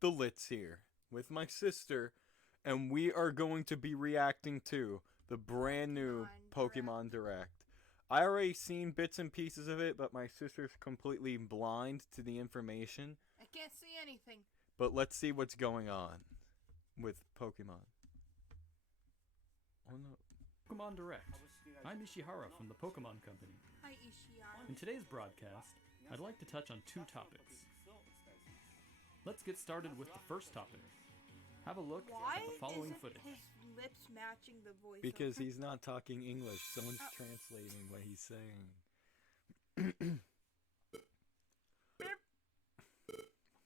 the Litz here with my sister, and we are going to be reacting to the brand new Pokemon Direct. I already seen bits and pieces of it, but my sister's completely blind to the information. I can't see anything. But let's see what's going on with Pokemon. Oh no. Pokemon Direct. I'm Ishihara from the Pokemon Company. Hi, Ishihara. In today's broadcast, I'd like to touch on two topics. Let's get started with the first topic. Have a look at the following footage. His lips matching the voice? Because he's not talking English. Someone's translating what he's saying.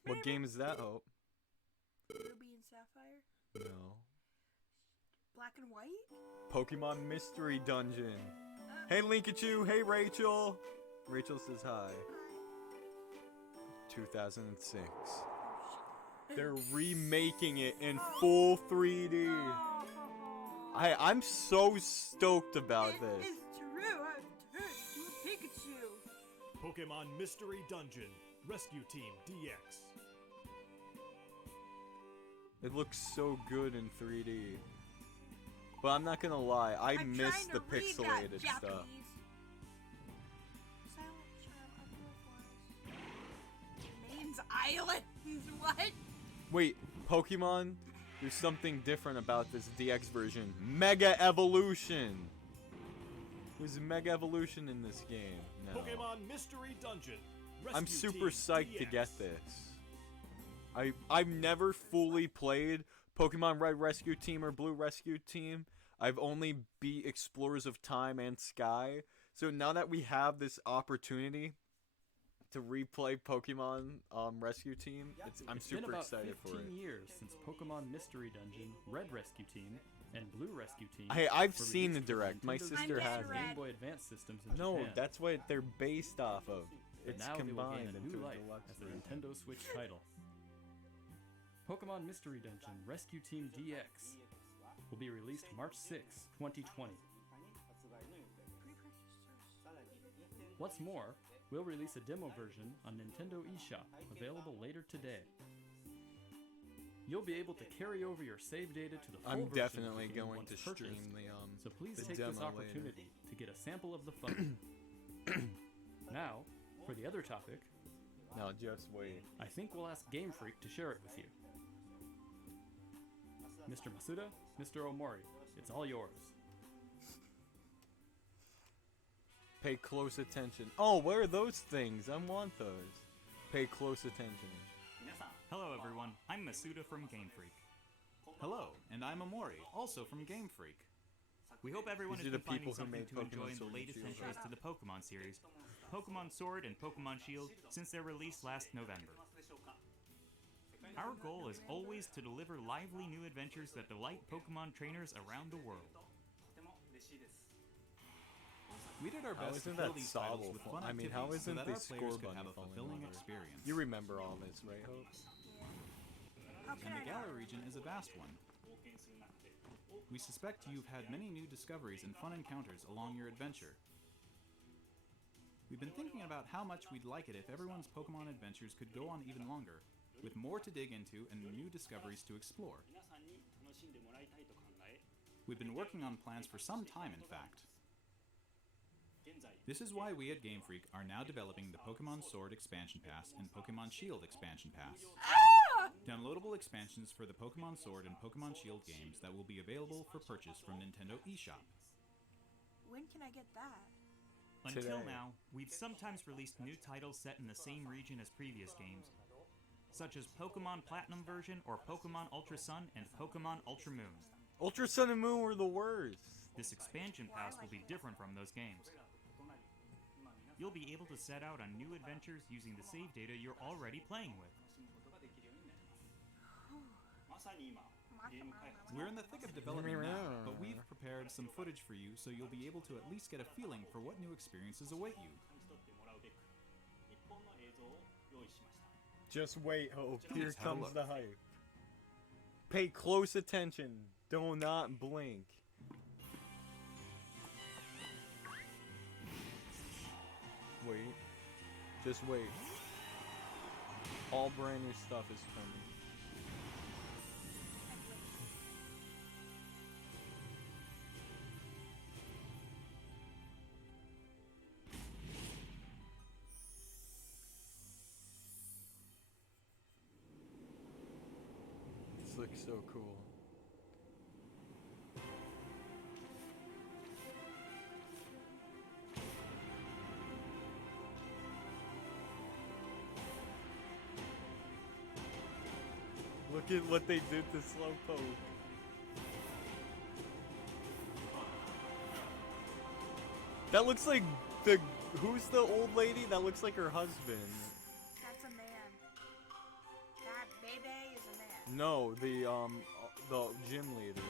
What game is that, Hope? Ruby and Sapphire? No. Black and White? Pokemon Mystery Dungeon. Hey, Linkachu. Hey, Rachel. Rachel says hi. 2006. They're remaking it in full 3D. I'm so stoked about this. It's true. I've turned to a Pikachu. Pokemon Mystery Dungeon. Rescue Team DX. It looks so good in 3D. But I'm not gonna lie, I miss the pixelated stuff. Silent Charm, Main's Islands. What? Wait, Pokemon? There's something different about this DX version. Mega Evolution! There's Mega Evolution in this game. No. Pokemon Mystery Dungeon. Rescue I'm super Team psyched DX. to get this. I've never fully played Pokemon Red Rescue Team or Blue Rescue Team. I've only beat Explorers of Time and Sky. So now that we have this opportunity to replay Pokemon Rescue Team, I'm super excited for it. It's been about 15 years since Pokemon Mystery Dungeon, Red Rescue Team, and Blue Rescue Team. Hey, I've were seen the released for Direct. My Nintendo sister DS has and it. Game Boy Advance systems in No, Japan. that's what they're based off of. But It's now they will combined gain a into new a life deluxe as a version. Nintendo Switch title. Pokemon Mystery Dungeon Rescue Team DX will be released March 6, 2020. What's more, we'll release a demo version on Nintendo eShop, available later today. You'll be able to carry over your save data to the full I'm version definitely of the game going once to purchased, stream so please the take demo this opportunity to get a sample of the fun. Now, for the other topic, No, just wait. I think we'll ask Game Freak to share it with you. Mr. Masuda, Mr. Omori, it's all yours. Pay close attention. Oh, what are those things? I want those. Pay close attention. Hello everyone, I'm Masuda from Game Freak. Hello, and I'm Amori, also from Game Freak. We hope everyone These has are been the people finding who something made to enjoy Pokemon in the Sword and latest Shield. entries to the Pokemon series, Pokemon Sword and Pokemon Shield, since their release last November. Our goal is always to deliver lively new adventures that delight Pokemon trainers around the world. We did our How best to isn't fill that these titles Sobble with fun? fun I mean, activities how so isn't that the our score players could button have a falling fulfilling over? experience. You remember all this, right, Hope? How can And I the not? Galar region is a vast one. We suspect you've had many new discoveries and fun encounters along your adventure. We've been thinking about how much we'd like it if everyone's Pokemon adventures could go on even longer, with more to dig into and new discoveries to explore. We've been working on plans for some time, in fact. This is why we at Game Freak are now developing the Pokemon Sword Expansion Pass and Pokemon Shield Expansion Pass. Downloadable expansions for the Pokemon Sword and Pokemon Shield games that will be available for purchase from Nintendo eShop. When can I get that? Until Today. now, we've sometimes released new titles set in the same region as previous games, such as Pokemon Platinum version or Pokemon Ultra Sun and Pokemon Ultra Moon. Ultra Sun and Moon were the worst. This expansion pass will be different from those games. You'll be able to set out on new adventures using the save data you're already playing with. We're in the thick of development now, but we've prepared some footage for you so you'll be able to at least get a feeling for what new experiences await you. Just wait, Hope. Here Please have a comes look. the hype. Pay close attention. Do not blink. Wait. Just wait. All brand new stuff is coming. looks so cool. Look at what they did to Slowpoke. That looks like the... Who's the old lady? That looks like her husband. That's a man. That Bebe is a man. No, the gym leader.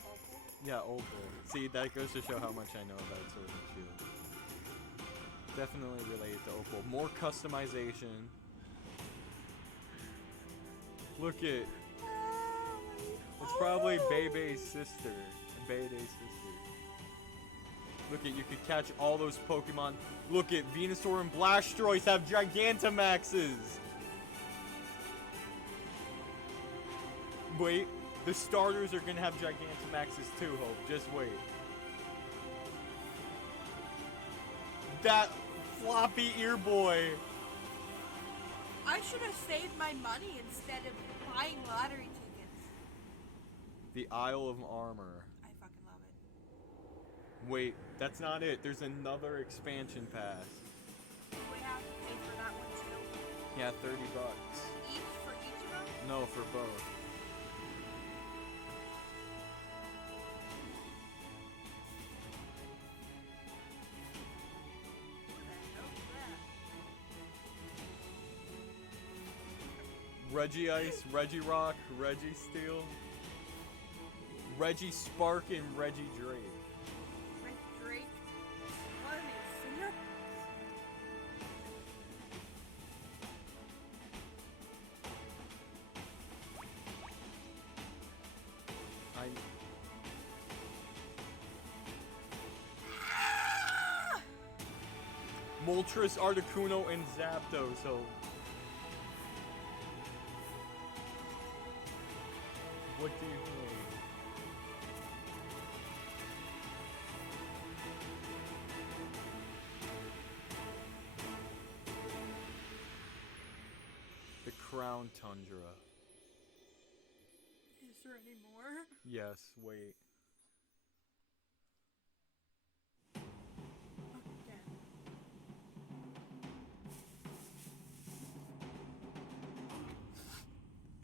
Opal? Yeah, Opal. See, that goes to show how much I know about Sword and Shield. Definitely related to Opal. More customization. Look at... It's probably Bebe's sister. Bebe's sister. Look at, you could catch all those Pokemon. Look at, Venusaur and Blastoise have Gigantamaxes! Wait, the starters are gonna have Gigantamaxes too, Hope. Just wait. That floppy ear boy! I should have saved my money instead of buying lottery tickets. The Isle of Armor. I fucking love it. Wait, that's not it. There's another expansion pass. Do we have to pay for that one too? Yeah, $30. Each for each of them? No, for both. Regice, Regirock, Registeel, Regispark, and Regidrake. Rick Drake? What, are they a singer? I... Moltres, Articuno, and Zapdos, so... What do you think? The Crown Tundra. Is there any more? Yes, wait. Okay.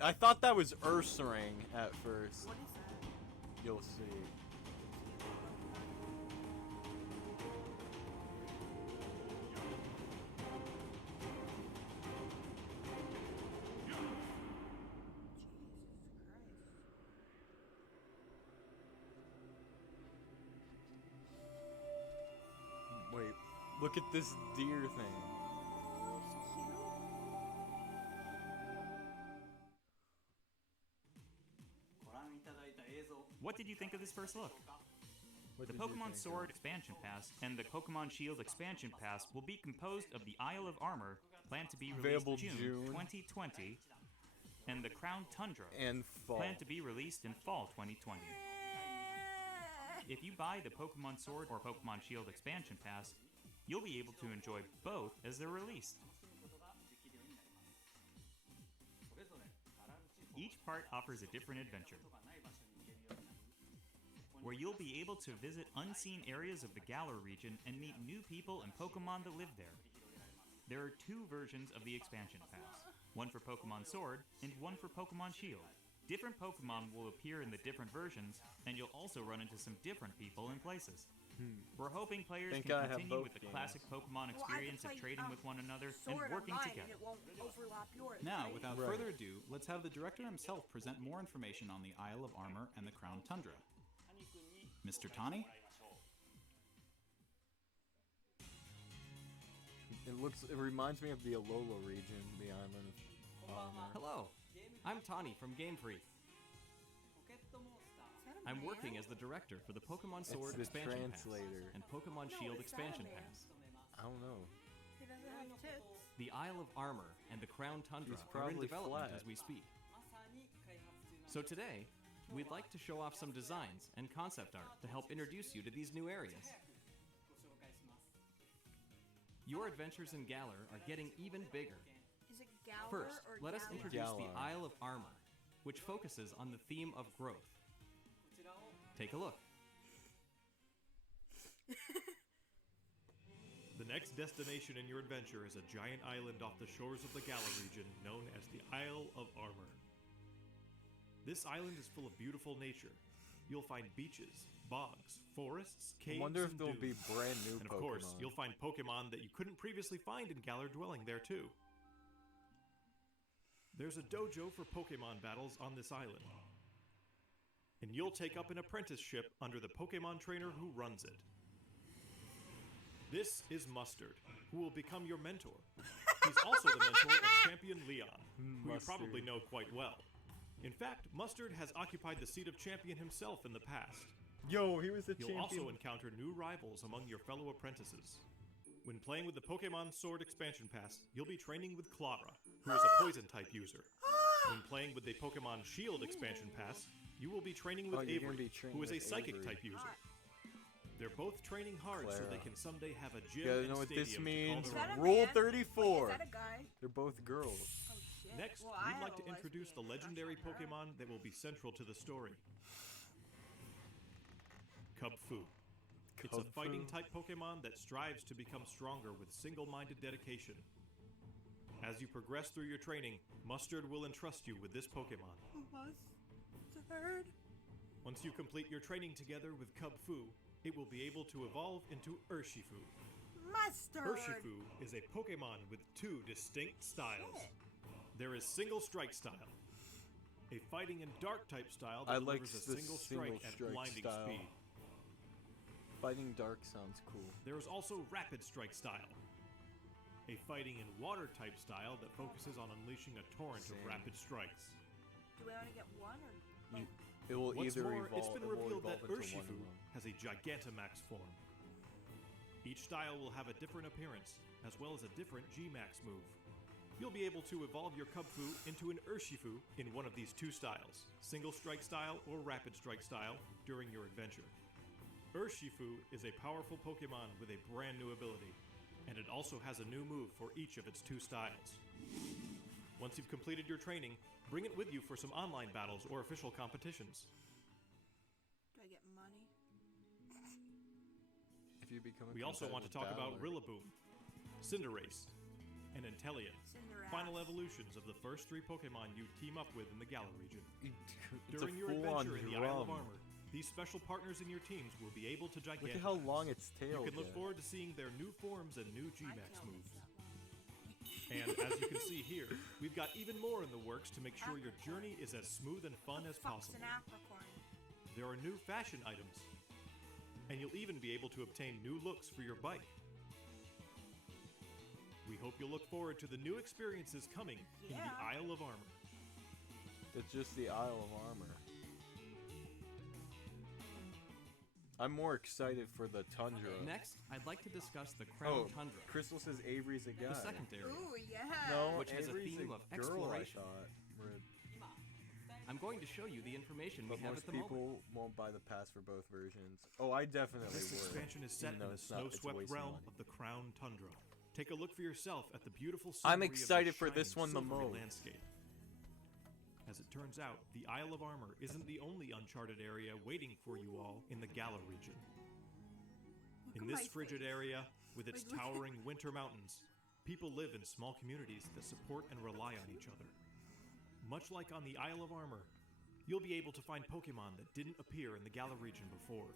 I thought that was Ursaring at first. What is that? You'll see. Jesus Christ. Wait, look at this deer thing. Oh, it's cute. What did you think of this first look? What The did you Pokemon think Sword of? Expansion Pass and the Pokemon Shield Expansion Pass will be composed of the Isle of Armor, planned to be released Available June June. 2020, and the Crown Tundra, And fall. planned to be released in fall 2020. If you buy the Pokemon Sword or Pokemon Shield Expansion Pass, you'll be able to enjoy both as they're released. Each part offers a different adventure, where you'll be able to visit unseen areas of the Galar region and meet new people and Pokemon that live there. There are two versions of the expansion pass, one for Pokemon Sword and one for Pokemon Shield. Different Pokemon will appear in the different versions, and you'll also run into some different people and places. We're hoping players Think can I have continue both with the games. classic Pokemon experience of trading with one another and Sword working on mine, together. And it won't overlap yours. Now, right? without Right. further ado, let's have the director himself present more information on the Isle of Armor and the Crown Tundra. Mr. Tani? It reminds me of the Alola region, the island of Armor. Hello, I'm Tani from Game Freak. Is that a I'm man? working as the director for the Pokemon It's Sword the Expansion translator. Pass and Pokemon No, Shield is that a Expansion man? Pass. I don't know. He doesn't have tits. The Isle of Armor and the Crown Tundra He's are in probably development flat. as we speak. So today, we'd like to show off some designs and concept art to help introduce you to these new areas. Your adventures in Galar are getting even bigger. Is it Galar First, or let us Galar? introduce the Galar. Isle of Armor. which focuses on the theme of growth. Take a look. The next destination in your adventure is a giant island off the shores of the Gala region known as the Isle of Armor. This island is full of beautiful nature. You'll find beaches, bogs, forests, caves, I wonder if and there'll be dunes. brand new And of Pokemon. course, you'll find Pokemon that you couldn't previously find in Galar dwelling there too. There's a dojo for Pokemon battles on this island. And you'll take up an apprenticeship under the Pokemon trainer who runs it. This is Mustard, who will become your mentor. He's also the mentor of Champion Leon, who you probably know quite well. In fact, Mustard has occupied the seat of champion himself in the past. Yo, he was a You'll champion. also encounter new rivals among your fellow apprentices. When playing with the Pokemon Sword expansion pass, you'll be training with Clara, who is a poison-type user. When playing with the Pokemon Shield expansion pass, you will be training with you're gonna Avery, be training who is a with Psychic-type Avery. user. They're both training hard so Clara. they can someday have a gym You gotta and know what this stadium means. to Is call that their a own. Rule man? 34. Wait, is that a guy? They're both girls. Oh shit. Next, Well, I we'd like have to a introduce the lesbian legendary crush on her. Pokemon that will be central to the story. Kubfu. It's a Kubfu? fighting-type Pokemon that strives to become stronger with single-minded dedication. As you progress through your training, Mustard will entrust you with this Pokemon. Mustard. Once you complete your training together with Kubfu, it will be able to evolve into Urshifu. Mustard. Urshifu is a Pokemon with two distinct styles. Shit. There is Single Strike style, a fighting and dark type style that I like delivers a the single single strike at strike blinding style. speed. Fighting Dark sounds cool. There is also Rapid Strike style, a fighting and water type style that focuses on unleashing a torrent of Same. rapid strikes. Do we only get one or? You, it will What's either more, evolve. it's been it will revealed evolve that into one Urshifu of them. has a Gigantamax form. Each style will have a different appearance, as well as a different G-Max move. You'll be able to evolve your Kubfu into an Urshifu in one of these two styles, Single Strike style or Rapid Strike style, during your adventure. Urshifu is a powerful Pokemon with a brand new ability, and it also has a new move for each of its two styles. Once you've completed your training, bring it with you for some online battles or official competitions. Do I get money? If you become a We also want to talk competitive about battler. Rillaboom, Cinderace, and Inteleon, Cinderella. final evolutions of the first three Pokemon you team up with in the Galar region. It's During a your full-on adventure in the Isle of drum. Armor, these special partners in your teams will be able to Look Gigantamax. at how long its tail You can look gets. forward to seeing their new forms and new My G-Max tail moves. is that long. And as you can see here, we've got even more in the works to make sure your journey is as smooth and fun as Fuck's possible. an apricorn. There are new fashion items, and you'll even be able to obtain new looks for your bike. We hope you'll look forward to the new experiences coming in the Yeah. Isle of Armor. It's just the Isle of Armor. I'm more excited for the Tundra. Next, I'd like to discuss the Crown Tundra, Crystal says Avery's a guy. the second area. Ooh, yeah. No, which has a Avery's theme of girl, exploration. I thought. Rude. I'm going to show you the information But we have most at the moment. people won't buy the pass for both versions. Oh, I definitely This would. expansion is set even in though the it's not- it's a snow-swept waste of realm money. of the Crown Tundra. Take a look for yourself at the beautiful I'm scenery of the excited for this shining, one the silvery most. landscape. As it turns out, the Isle of Armor isn't the only uncharted area waiting for you all in the Galar region. In at this my frigid face. area, with its Like, look at- towering winter mountains, people live in small communities that support and rely on each other. Much like on the Isle of Armor, you'll be able to find Pokemon that didn't appear in the Galar region before.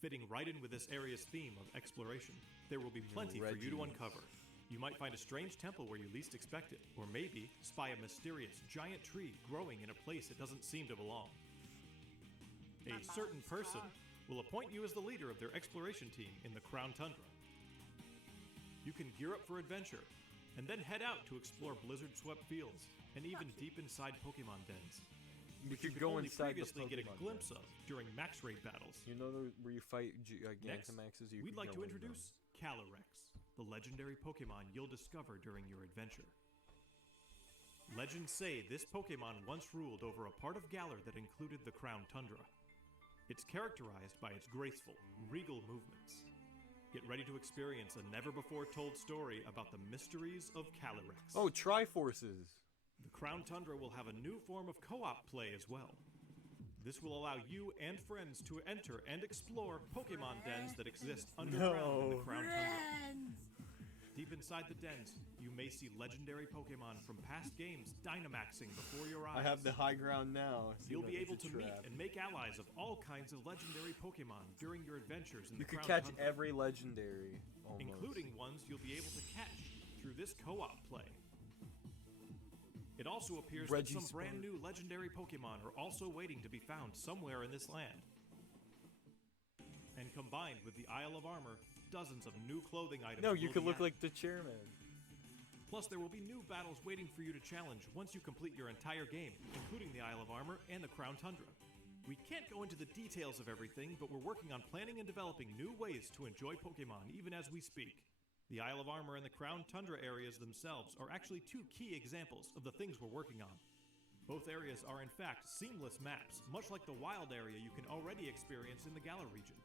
Fitting right in with this area's theme of exploration, there will be plenty for you to Reggies. uncover. You might find a strange temple where you least expect it, or maybe spy a mysterious giant tree growing in a place it doesn't seem to belong. My A certain mom's person car. will appoint you as the leader of their exploration team in the Crown Tundra. You can gear up for adventure, and then head out to explore blizzard-swept fields, and even deep inside Pokemon dens. You which could could go only inside the previously get a Pokemon glimpse den. of during max raid battles. You know where you fight Next, Gigantamaxes? You we'd could like go to in them. introduce Calyrex, the legendary Pokemon you'll discover during your adventure. Legends say this Pokemon once ruled over a part of Galar that included the Crown Tundra. It's characterized by its graceful, regal movements. Get ready to experience a never-before-told story about the mysteries of Calyrex. Oh, Triforces. The Crown Tundra will have a new form of co-op play as well. This will allow you and friends to enter and explore Pokemon dens that exist underground in the Crown Tundra. Friends! Deep inside the dens, you may see legendary Pokemon from past games Dynamaxing before your eyes. I have the high ground now. So You'll be it's able a to meet trap. and make allies of all kinds of legendary Pokemon during your adventures in You the could Crown catch Tundra, every legendary, almost. including ones you'll be able to catch through this co-op play. It also appears that some brand new legendary Pokemon are also waiting to be found somewhere in this land. And combined with the Isle of Armor, dozens of new clothing items. No, you will could be look added. like the chairman. Plus, there will be new battles waiting for you to challenge once you complete your entire game, including the Isle of Armor and the Crown Tundra. We can't go into the details of everything, but we're working on planning and developing new ways to enjoy Pokemon even as we speak. The Isle of Armor and the Crown Tundra areas themselves are actually two key examples of the things we're working on. Both areas are in fact seamless maps, much like the wild area you can already experience in the Galar region,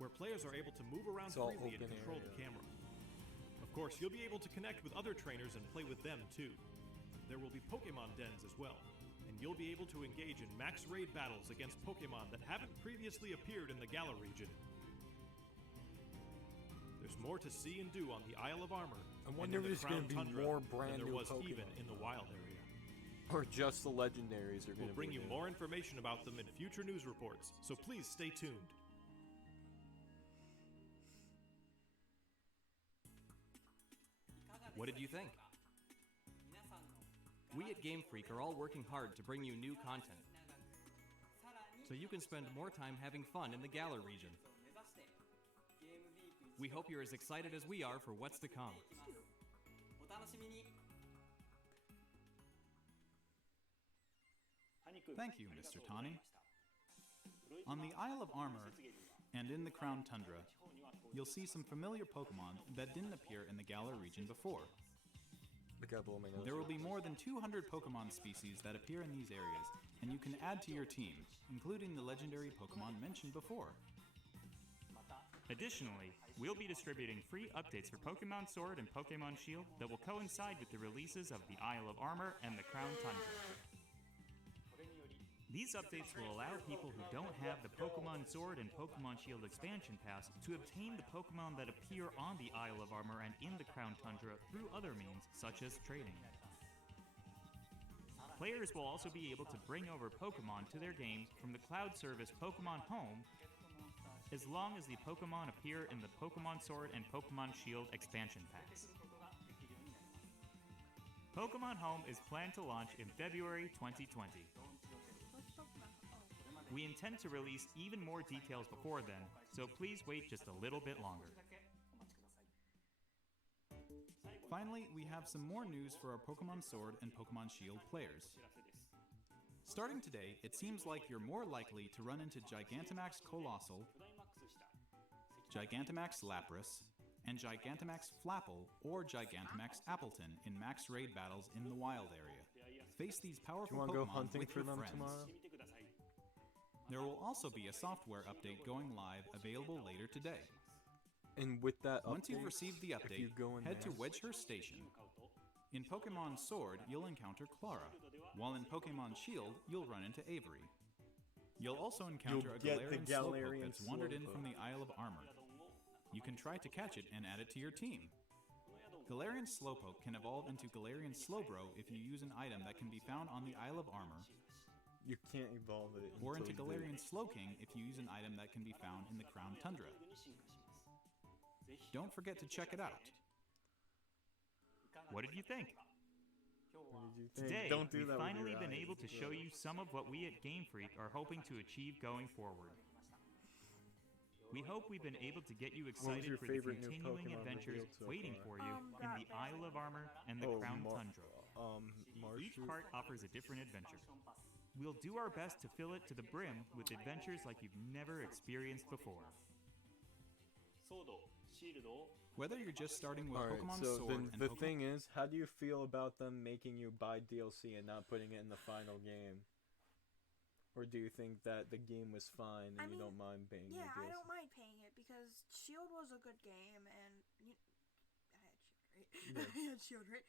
where players are able to move around It's all freely and open control area. the camera. Of course, you'll be able to connect with other trainers and play with them too. There will be Pokemon dens as well, and you'll be able to engage in max raid battles against Pokemon that haven't previously appeared in the Galar region. There's more to see and do on the Isle of Armor I wonder and in if the there's Crown gonna be Tundra more than brand there new was Pokemon. even in the wild area. Or just the legendaries are going We'll to bring be you new. more information about them in future news reports, so please stay tuned. What did you think? We at Game Freak are all working hard to bring you new content, so you can spend more time having fun in the Galar region. We hope you're as excited as we are for what's to come. Thank you, Mr. Tani. On the Isle of Armor and in the Crown Tundra, you'll see some familiar Pokemon that didn't appear in the Galar region before. Look how blow my nose. There will be more than 200 Pokemon species that appear in these areas, and you can add to your team, including the legendary Pokemon mentioned before. Additionally, we'll be distributing free updates for Pokemon Sword and Pokemon Shield that will coincide with the releases of the Isle of Armor and the Crown Tundra. These updates will allow people who don't have the Pokemon Sword and Pokemon Shield expansion pass to obtain the Pokemon that appear on the Isle of Armor and in the Crown Tundra through other means, such as trading. Players will also be able to bring over Pokemon to their games from the cloud service Pokemon Home, as long as the Pokemon appear in the Pokemon Sword and Pokemon Shield expansion packs. Pokemon Home is planned to launch in February 2020. What's Pokemon? Oh. We intend to release even more details before then, so please wait just a little bit longer. Finally, we have some more news for our Pokemon Sword and Pokemon Shield players. Starting today, it seems like you're more likely to run into Gigantamax Colossal, Gigantamax Lapras, and Gigantamax Flapple or Gigantamax Appleton in max raid battles in the wild area. Face these Do powerful you want to go Pokemon hunting with for your them friends. tomorrow? There will also be a software update going live available later today. And with that Once you've update, received the if you update, go in head to there- Wedgehurst Station. In Pokemon Sword, you'll encounter Clara, while in Pokemon Shield, you'll run into Avery. You'll also encounter a get the Galarian Slowpoke Galarian that's wandered in Slowpoke. from the Isle of Armor. You can try to catch it and add it to your team. Galarian Slowpoke can evolve into Galarian Slowbro if you use an item that can be found on the Isle of Armor, you can't evolve it. or until into you do. Galarian Slowking if you use an item that can be found in the Crown Tundra. Don't forget to check it out. What did you think? What did you think? Today, Don't do we've that with finally your been eyes. able to show you some of what we at Game Freak are hoping to achieve going forward. We hope we've been able to get you your excited for the favorite new continuing Pokemon adventures revealed so waiting far? for you in the Batman. Isle of Armor and the Oh, Crown Mar- Tundra. Each Marsha? part offers a different adventure. We'll do our best to fill it to the brim with adventures like you've never experienced before. Whether you're just starting with Alright, Pokemon so Sword then and the Pokemon thing is, how do you feel about them making you buy DLC and not putting it in the final game? Or do you think that the game was fine and I you mean, don't mind paying the Yeah, DLC? I don't mind paying it because Shield was a good game and I had Shield, right? Yeah, shield, right?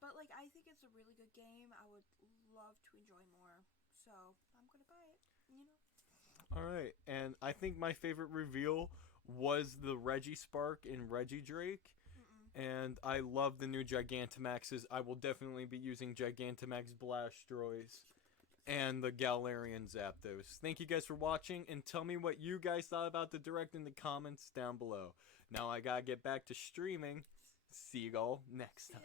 But like, I think it's a really good game. I would love to enjoy more, so I'm gonna buy it. You know. All right, and I think my favorite reveal was the Reggie Spark and Reggie Drake. And I love the new Gigantamaxes. I will definitely be using Gigantamax Blastroids and the Galarian Zapdos. Thank you guys for watching, and tell me what you guys thought about the Direct in the comments down below. Now I gotta get back to streaming. See you all next time.